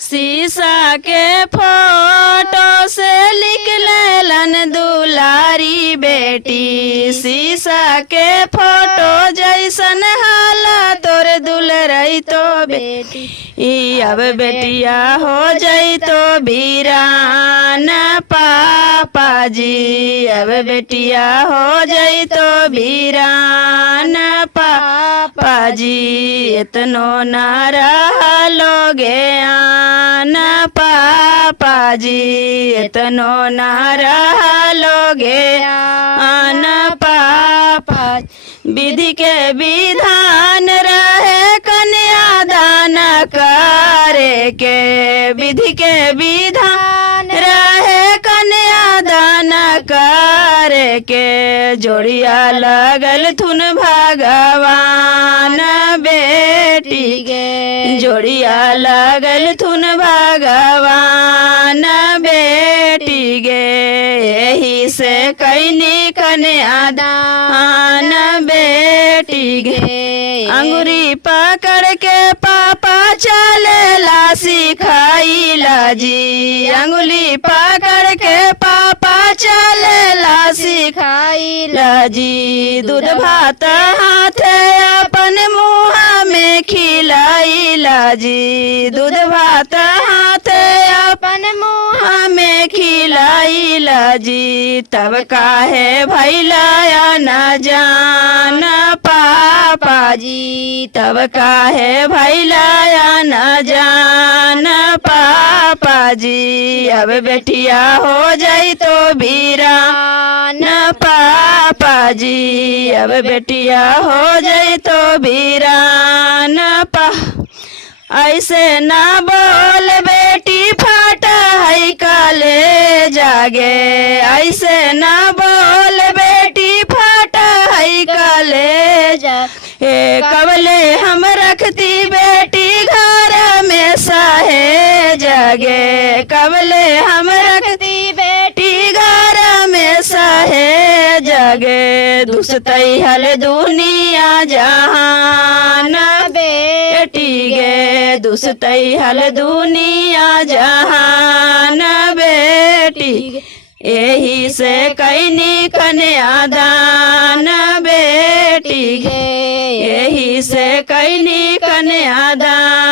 शीशा के फोटो से लिख लेलन दुलारी बेटी। शीशा के फोटो जैसन हाला तोरे दुलरई तो बेटी। अब बेटिया हो जाई तो वीरान पापा जी। अब बेटिया हो जाई तो वीरान पापा जी। इतनो ना रहलोगे आन पापा जी। इतनो ना रहलोगे आन पापा। विधि के विधान रहे कन्यादान करे के। विधि के विधान रहे कन्यादान करे के। जोड़िया लगल थुन भगवान बेटी के। जोड़िया लगल थुन भगवान बेटी गे। यही से कैनी कन्यादान बेटी गे। अंगुरी पकड़ के पापा चलेला सिखाइला जी। अंगुली पकड़ के पापा चलेला सिखाइला जी। दूध भात हाथे अपन मुँह में खिलाइला जी। दूध भात हाथे अपन मुँह में खिलाइला जी। तब काहे भैलाया न जान पापा जी। तब काहे भैलाया न जान पापा जी। अब बेटिया हो जाई तो वीरान पापा जी। अब बेटिया हो जाई तो वीरान पा। ऐसे ना बोल बेटी फाटा है काले जागे। ऐसे ना बोल बेटी फाटा है काले जागे। कबले हम रखती बेटी घर में साहे जागे। कबले हम रखती बेटी घर में साहे जागे। दुसतई हल दुनिया जहान बेटी गे। दुसतई हल दुनिया जहान बेटी गे। यही से कैनी कन्यादान बेटी गे। यही से कैनी कन्यादान।